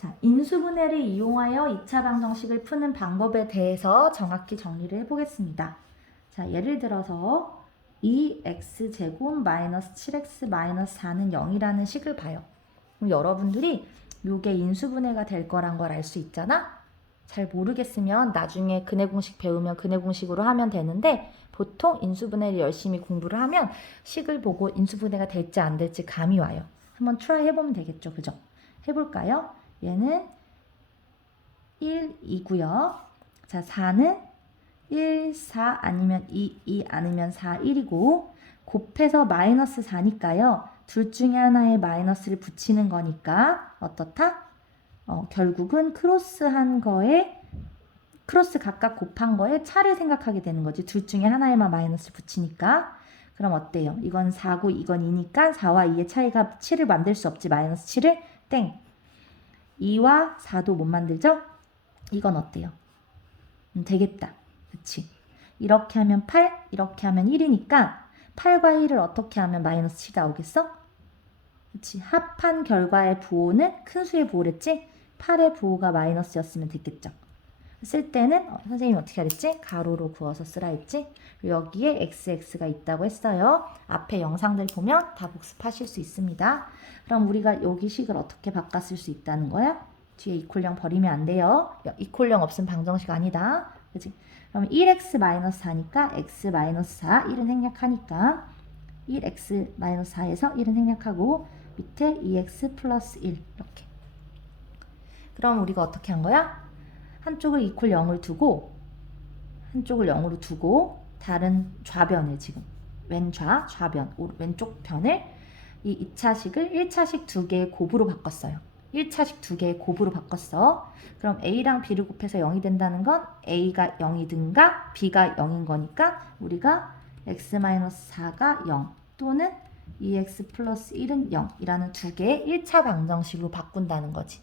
자, 인수분해를 이용하여 2차 방정식을 푸는 방법에 대해서 정확히 정리를 해보겠습니다. 자, 예를 들어서 2x제곱 마이너스 7x 마이너스 4는 0이라는 식을 봐요. 그럼 여러분들이 요게 인수분해가 될 거란 걸 알 수 있잖아? 잘 모르겠으면 나중에 근해 공식 배우면 근해 공식으로 하면 되는데 보통 인수분해를 열심히 공부를 하면 식을 보고 인수분해가 될지 안 될지 감이 와요. 한번 트라이 해보면 되겠죠. 그죠? 해볼까요? 얘는 1, 2고요. 자, 4는 1, 4 아니면 2, 2 아니면 4, 1이고 곱해서 마이너스 4니까요. 둘 중에 하나에 마이너스를 붙이는 거니까 어떻다? 어, 결국은 크로스한 거에 크로스 각각 곱한 거에 차를 생각하게 되는 거지. 둘 중에 하나에만 마이너스를 붙이니까. 그럼 어때요? 이건 4고 이건 2니까 4와 2의 차이가 7을 만들 수 없지. 마이너스 7을 땡. 2와 4도 못 만들죠? 이건 어때요? 음, 되겠다. 그치? 이렇게 하면 8, 이렇게 하면 1이니까 8과 1을 어떻게 하면 마이너스 7 나오겠어? 그치? 합한 결과의 부호는 큰 수의 부호랬지? 8의 부호가 마이너스였으면 됐겠죠? 쓸 때는 어, 선생님이 어떻게 하랬지? 가로로 그어서 쓰라 했지? 여기에 xx가 있다고 했어요. 앞에 영상들 보면 다 복습하실 수 있습니다. 그럼 우리가 여기 식을 어떻게 바꿨을 수 있다는 거야? 뒤에 이콜령 버리면 안 돼요. 이콜령 없으면 방정식 아니다. 그치? 그럼 1x-4니까 x-4, 1은 생략하니까 1x-4에서 1은 생략하고 밑에 2x 플러스 1 이렇게. 그럼 우리가 어떻게 한 거야? 한쪽을 이퀄 0을 두고 한쪽을 0으로 두고 다른 좌변을 지금 왼좌, 좌변, 오- 왼쪽 변을 이 2차식을 1차식 두 개의 곱으로 바꿨어요. 1차식 두 개의 곱으로 바꿨어. 그럼 A랑 B를 곱해서 0이 된다는 건 A가 0이든가 B가 0인 거니까 우리가 x-4가 0 또는 2x 플러스 1은 0이라는 두 개의 1차 방정식으로 바꾼다는 거지.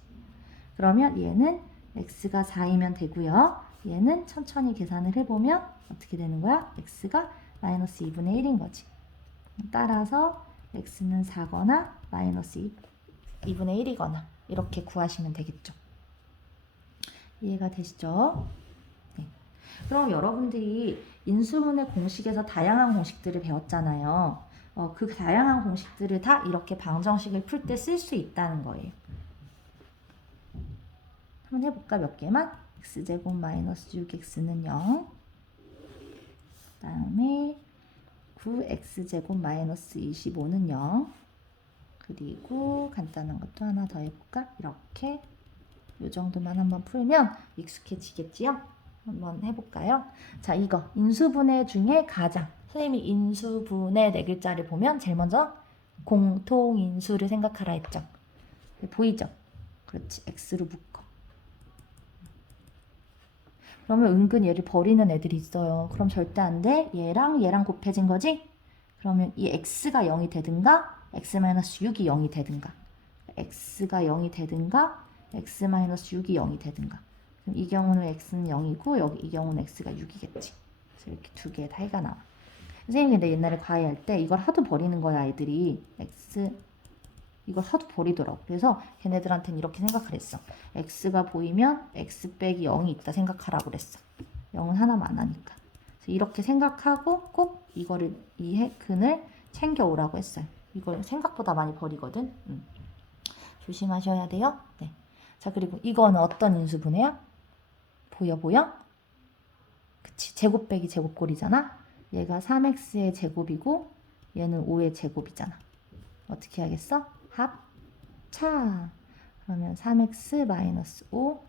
그러면 얘는 x가 4이면 되고요. 얘는 천천히 계산을 해보면 어떻게 되는 거야? x가 마이너스 2분의 1인 거지. 따라서 x는 4거나 마이너스 2, 2분의 1이거나 이렇게 구하시면 되겠죠. 이해가 되시죠? 네. 그럼 여러분들이 인수분해 공식에서 다양한 공식들을 배웠잖아요. 어, 그 다양한 공식들을 다 이렇게 방정식을 풀 때 쓸 수 있다는 거예요. 한번 해볼까 몇 개만? x제곱 마이너스 6x는 0. 그 다음에 9x제곱 마이너스 25는 0. 그리고 간단한 것도 하나 더 해볼까? 이렇게 이 정도만 한번 풀면 익숙해지겠지요? 한번 해볼까요? 자, 이거 인수분해 중에 가장 선생님이 인수분해 네 글자를 보면 제일 먼저 공통인수를 생각하라 했죠. 보이죠? 그렇지, x로 묶어. 그러면 은근 얘를 버리는 애들이 있어요. 그럼 절대 안 돼. 얘랑 얘랑 곱해진 거지? 그러면 이 x가 0이 되든가 x-6이 0이 되든가 x가 0이 되든가 x-6이 0이 되든가 그럼 이 경우는 x는 0이고 여기 이 경우는 x가 6이겠지. 그래서 이렇게 두 개의 차이가 나와. 선생님이 근데 옛날에 과외할 때 이걸 하도 버리는 거야 아이들이 x 이걸 하도 버리더라고. 그래서 걔네들한테는 이렇게 생각을 했어. x가 보이면 x 빼기 0이 있다 생각하라고 그랬어. 0은 하나만 하니까. 이렇게 생각하고 꼭 이거를 이 해- 근을 챙겨 오라고 했어요. 이걸 생각보다 많이 버리거든. 음. 조심하셔야 돼요. 네. 자 그리고 이거는 어떤 인수분해야? 보여 보여? 그치 제곱 빼기 제곱꼴이잖아. 얘가 3x의 제곱이고 얘는 5의 제곱이잖아. 어떻게 하겠어? 합차. 그러면 3x 마이너스 5,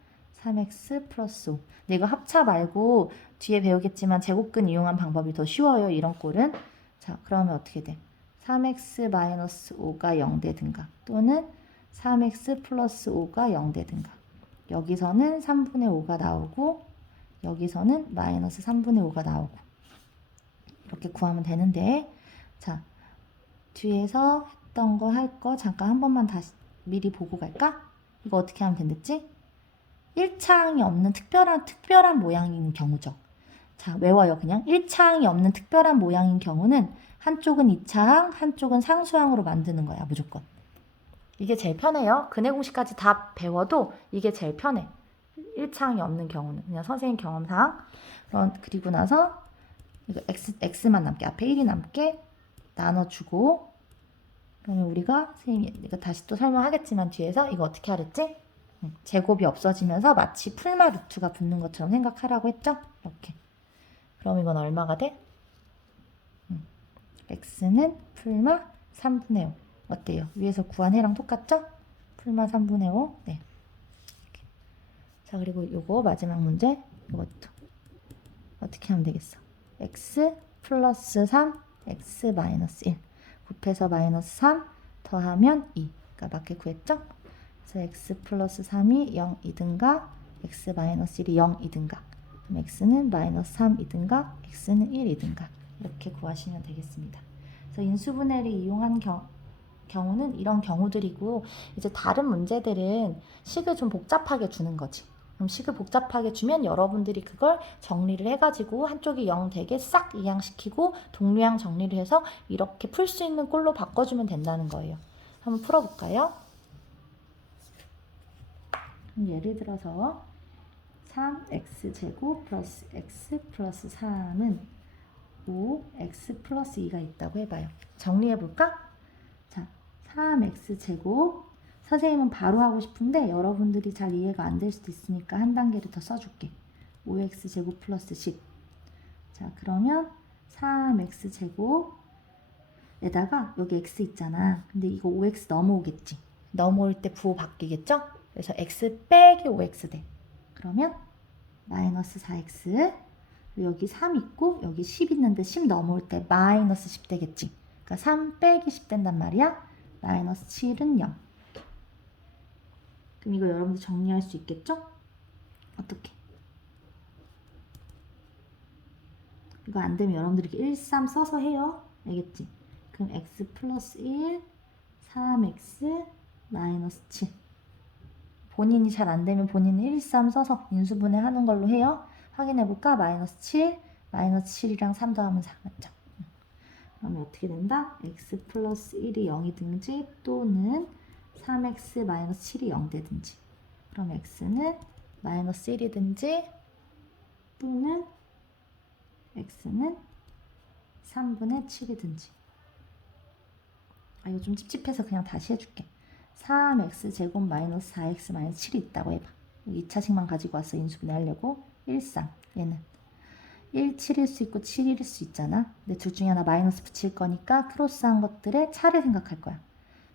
3x 플러스 5. 근데 이거 합차 말고 뒤에 배우겠지만 제곱근 이용한 방법이 더 쉬워요. 이런 꼴은. 자, 그러면 어떻게 돼? 3x 마이너스 5가 0 되든가 또는 3x 플러스 5가 0 되든가. 여기서는 3분의 5가 나오고 여기서는 마이너스 3분의 5가 나오고 이렇게 구하면 되는데 자 뒤에서 했던 거할거 잠깐 한 번만 다시 미리 보고 갈까? 이거 어떻게 하면 된댔지? 1차항이 없는 특별한 특별한 모양인 경우죠. 자, 외워요. 그냥 1차항이 없는 특별한 모양인 경우는 한쪽은 2차항, 한쪽은 상수항으로 만드는 거야, 무조건. 이게 제일 편해요. 근해 공식까지 다 배워도 이게 제일 편해. 1차항이 없는 경우는 그냥 선생님 경험상 그런 그리고 나서 이거 x x만 남게 앞에 1이 남게 나눠 주고 그러면 우리가 선생님이 이거 다시 또 설명하겠지만 뒤에서 이거 어떻게 하랬지? 음, 제곱이 없어지면서 마치 풀마 루트가 붙는 것처럼 생각하라고 했죠? 이렇게 그럼 이건 얼마가 돼? 음, x는 풀마 3분의 5 어때요? 위에서 구한 해랑 똑같죠? 풀마 3분의 5 네. 이렇게. 자 그리고 요거 마지막 문제 이것도 어떻게 하면 되겠어? x 플러스 3 x 마이너스 1 곱해서 마이너스 3 더하면 2 그러니까 맞게 구했죠? 그래서 x 플러스 3이 0이든가 x 마이너스 1이 0이든가 그럼 x는 마이너스 3이든가 x는 1이든가 이렇게 구하시면 되겠습니다. 그래서 인수분해를 이용한 경, 경우는 이런 경우들이고 이제 다른 문제들은 식을 좀 복잡하게 주는 거지. 그럼 식을 복잡하게 주면 여러분들이 그걸 정리를 해가지고 한쪽이 0 되게 싹 이항시키고 동류항 정리를 해서 이렇게 풀 수 있는 꼴로 바꿔주면 된다는 거예요. 한번 풀어볼까요? 예를 들어서 3x제곱 플러스 x 플러스 3은 5x 플러스 2가 있다고 해봐요. 정리해볼까? 자, 3x제곱 선생님은 바로 하고 싶은데 여러분들이 잘 이해가 안 될 수도 있으니까 한 단계를 더 써줄게. 5x 제곱 플러스 10. 자, 그러면 3x 제곱에다가 여기 x 있잖아. 근데 이거 5x 넘어오겠지. 넘어올 때 부호 바뀌겠죠? 그래서 x 빼기 5x 돼. 그러면 마이너스 4x 여기 3 있고 여기 10 있는데 10 넘어올 때 마이너스 10 되겠지. 그러니까 3 빼기 10 된단 말이야. 마이너스 7은 0. 그럼 이거 여러분들 정리할 수 있겠죠? 어떻게? 이거 안 되면 여러분들이 1, 3 써서 해요. 알겠지? 그럼 x 플러스 1, 3x 마이너스 7. 본인이 잘 안 되면 본인은 1, 3 써서 인수분해 하는 걸로 해요. 확인해 볼까? 마이너스 7, 마이너스 7이랑 3 더하면 4 맞죠? 그러면 어떻게 된다? x 플러스 1이 0이든지 또는 3x 마이너스 7이 0 되든지. 그럼 x는 마이너스 1이든지 또는 x는 3분의 7이든지. 아 이거 좀 찝찝해서 그냥 다시 해줄게. 3x 제곱 마이너스 4x 마이너스 7이 있다고 해봐. 2차식만 가지고 왔어 인수분해 하려고. 1, 3 얘는. 1, 7일 수 있고 7일일 수 있잖아. 근데 둘 중에 하나 마이너스 붙일 거니까 크로스한 것들의 차를 생각할 거야.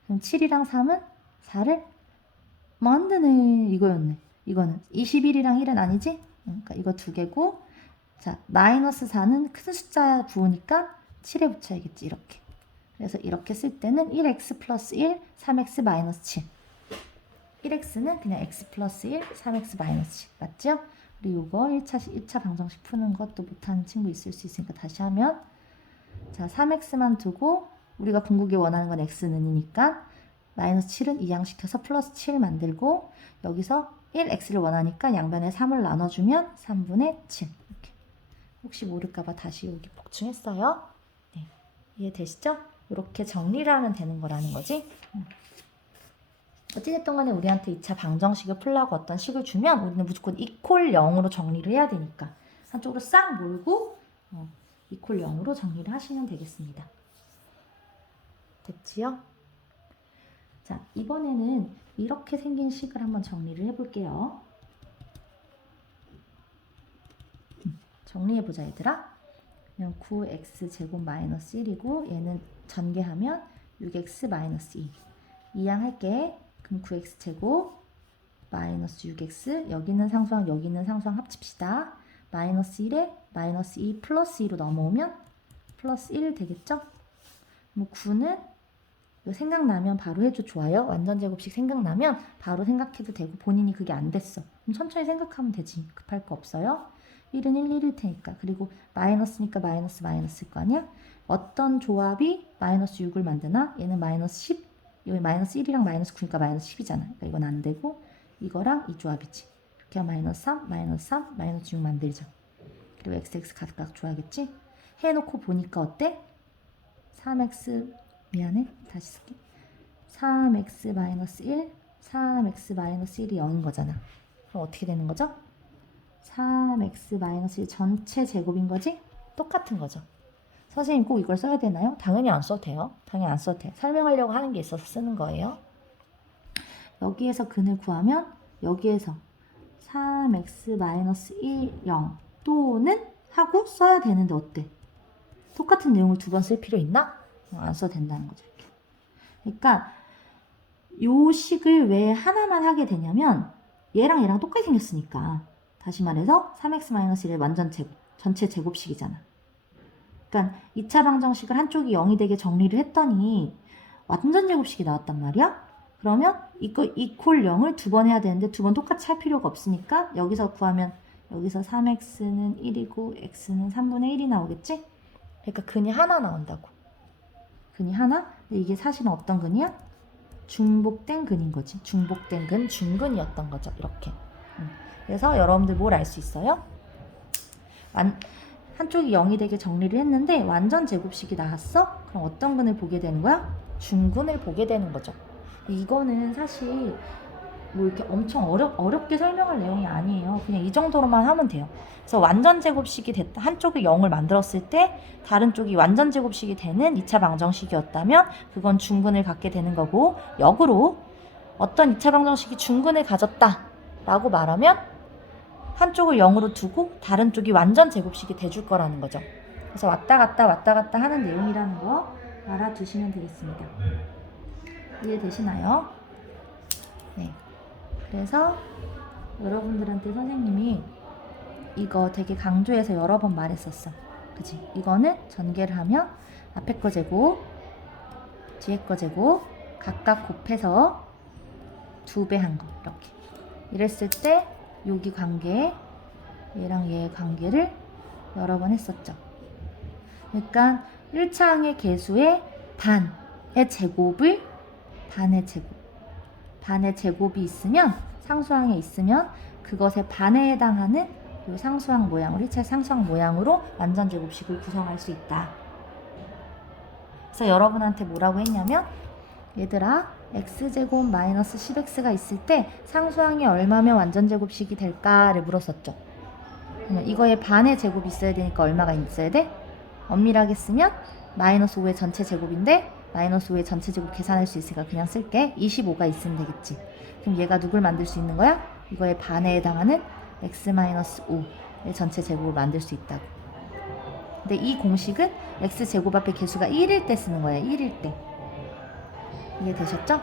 그럼 7이랑 3은 4를 만드네 이거였네 이거는 21이랑 1은 아니지? 그러니까 이거 두 개고 자 마이너스 4는 큰 숫자 부으니까 7에 붙여야겠지 이렇게 그래서 이렇게 쓸 때는 1x 플러스 1 3x 마이너스 7 1x는 그냥 x 플러스 1 3x 마이너스 7 맞죠? 그리고 이거 1차, 1차 방정식 푸는 것도 못하는 친구 있을 수 있으니까 다시 하면 자 3x만 두고 우리가 궁극이 원하는 건 x는이니까 마이너스 7은 이항시켜서 플러스 7 만들고 여기서 1x를 원하니까 양변에 3을 나눠주면 3분의 7 이렇게. 혹시 모를까봐 다시 여기 복충했어요. 네. 이해되시죠? 이렇게 정리를 하면 되는 거라는 거지. 음. 어찌됐든 간에 우리한테 2차 방정식을 풀라고 어떤 식을 주면 우리는 무조건 이퀄 0으로 정리를 해야 되니까 한쪽으로 싹 몰고 어, 이퀄 0으로 정리를 하시면 되겠습니다. 됐지요? 자, 이번에는 이렇게 생긴 식을 한번 정리를 해볼게요. 음, 정리해보자, 얘들아. 그냥 9x 제곱 마이너스 1이고 얘는 전개하면 6x 마이너스 2. 이항할게. 그럼 9x 제곱 마이너스 6x 여기는 상수항 여기는 상수항 합칩시다. 마이너스 1에 마이너스 2 플러스 2로 넘어오면 플러스 1 되겠죠? 뭐 9는 이거 생각나면 바로 해줘 좋아요. 완전 제곱식 생각나면 바로 생각해도 되고 본인이 그게 안 됐어. 그럼 천천히 생각하면 되지. 급할 거 없어요. 1은 1, 1일 테니까. 그리고 마이너스니까 마이너스 마이너스일 거 아니야? 어떤 조합이 마이너스 6을 만드나? 얘는 마이너스 10, 여기 마이너스 1이랑 마이너스 9니까 마이너스 10이잖아. 그러니까 이건 안 되고 이거랑 이 조합이지. 이렇게 마이너스 3, 마이너스 3, 마이너스 6 만들죠. 그리고 xx 각각 줘야겠지? 해놓고 보니까 어때? 3x 미안해 다시 쓸게 3x 마이너스 1, 3x 마이너스 1이 0인 거잖아. 그럼 어떻게 되는 거죠? 3x 마이너스 1 전체 제곱인 거지? 똑같은 거죠. 선생님 꼭 이걸 써야 되나요? 당연히 안 써도 돼요. 당연히 안 써도 돼. 설명하려고 하는 게 있어서 쓰는 거예요. 여기에서 근을 구하면 여기에서 3x 마이너스 1, 0 또는 하고 써야 되는데 어때? 똑같은 내용을 두 번 쓸 필요 있나? 어, 안 써도 된다는 거죠. 이렇게. 그러니까 요 식을 왜 하나만 하게 되냐면 얘랑 얘랑 똑같이 생겼으니까 다시 말해서 3x-1의 완전 제곱, 전체 제곱식이잖아. 그러니까 2차 방정식을 한쪽이 0이 되게 정리를 했더니 완전 제곱식이 나왔단 말이야. 그러면 이거 이퀄 0을 두 번 해야 되는데 두 번 똑같이 할 필요가 없으니까 여기서 구하면 여기서 3x는 1이고 x는 3분의 1이 나오겠지? 그러니까 근이 하나 나온다고. 근이 하나? 근데 이게 사실은 어떤 근이야? 중복된 근인 거지. 중복된 근, 중근이었던 거죠. 이렇게. 음. 그래서 여러분들 뭘 알 수 있어요? 완, 한쪽이 0이 되게 정리를 했는데 완전 제곱식이 나왔어? 그럼 어떤 근을 보게 되는 거야? 중근을 보게 되는 거죠. 이거는 사실 뭐 이렇게 엄청 어렵, 어렵게 설명할 내용이 아니에요. 그냥 이 정도로만 하면 돼요. 그래서 완전 제곱식이 됐다. 한쪽이 0을 만들었을 때 다른 쪽이 완전 제곱식이 되는 2차 방정식이었다면 그건 중근을 갖게 되는 거고 역으로 어떤 2차 방정식이 중근을 가졌다 라고 말하면 한쪽을 0으로 두고 다른 쪽이 완전 제곱식이 돼줄 거라는 거죠. 그래서 왔다 갔다 왔다 갔다 하는 내용이라는 거 알아두시면 되겠습니다. 이해되시나요? 네. 그래서 여러분들한테 선생님이 이거 되게 강조해서 여러 번 말했었어. 그치? 이거는 전개를 하면 앞에 거 제곱, 뒤에 거 제곱 각각 곱해서 두 배 한 거. 이렇게. 이랬을 때 여기 관계, 얘랑 얘의 관계를 여러 번 했었죠. 그러니까 1차항의 개수의 반의 제곱을 반의 제곱. 반의 제곱이 있으면 상수항에 있으면 그것의 반에 해당하는 이 상수항 모양으로 1차 상수항 모양으로 완전 제곱식을 구성할 수 있다. 그래서 여러분한테 뭐라고 했냐면 얘들아 x제곱 마이너스 10x가 있을 때 상수항이 얼마면 완전 제곱식이 될까를 물었었죠. 이거의 반의 제곱이 있어야 되니까 얼마가 있어야 돼? 엄밀하게 쓰면 마이너스 5의 전체 제곱인데 마이너스 5의 전체 제곱 계산할 수 있으니까 그냥 쓸게. 25가 있으면 되겠지. 그럼 얘가 누굴 만들 수 있는 거야? 이거의 반에 해당하는 x-5의 전체 제곱을 만들 수 있다고. 근데 이 공식은 x제곱 앞에 개수가 1일 때 쓰는 거예요 1일 때. 이해되셨죠?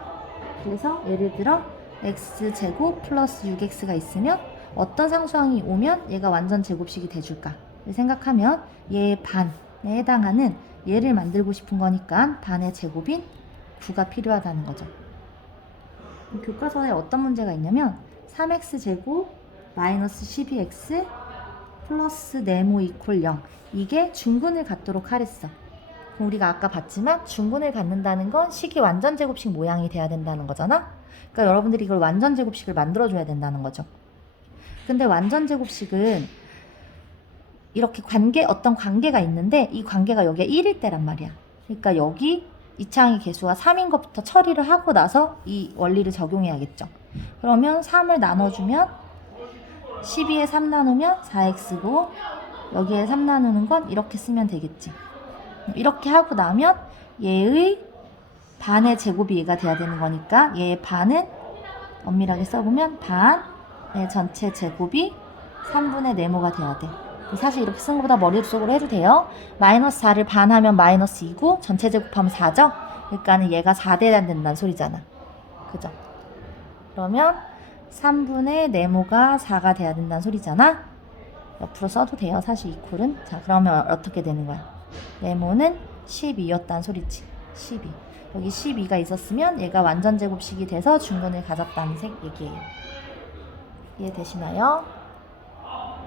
그래서 예를 들어 x제곱 플러스 6x가 있으면 어떤 상수항이 오면 얘가 완전 제곱식이 돼줄까? 생각하면 얘의 반에 해당하는 얘를 만들고 싶은 거니까 반의 제곱인 9가 필요하다는 거죠. 교과서에 어떤 문제가 있냐면 3x 제곱 마이너스 12x 플러스 네모 이퀄 0 이게 중근을 갖도록 하랬어. 우리가 아까 봤지만 중근을 갖는다는 건 식이 완전 제곱식 모양이 돼야 된다는 거잖아. 그러니까 여러분들이 이걸 완전 제곱식을 만들어 줘야 된다는 거죠. 근데 완전 제곱식은 이렇게 관계 어떤 관계가 있는데 이 관계가 여기에 1일 때란 말이야. 그러니까 여기 이차항의 개수가 3인 것부터 처리를 하고 나서 이 원리를 적용해야겠죠. 그러면 3을 나눠주면 12에 3 나누면 4x고 여기에 3 나누는 건 이렇게 쓰면 되겠지. 이렇게 하고 나면 얘의 반의 제곱이 얘가 돼야 되는 거니까 얘의 반은 엄밀하게 써보면 반의 전체 제곱이 3분의 네모가 돼야 돼. 사실 이렇게 쓴 것보다 머릿속으로 해도 돼요. 마이너스 4를 반하면 마이너스 2고 전체 제곱하면 4죠? 그러니까는 얘가 4대란 된다는 소리잖아. 그죠? 그러면 3분의 네모가 4가 돼야 된다는 소리잖아. 옆으로 써도 돼요. 사실 이퀄은. 자, 그러면 어떻게 되는 거야? 네모는 12였다는 소리지. 12. 여기 12가 있었으면 얘가 완전 제곱식이 돼서 중근을 가졌다는 색 얘기예요. 이해되시나요?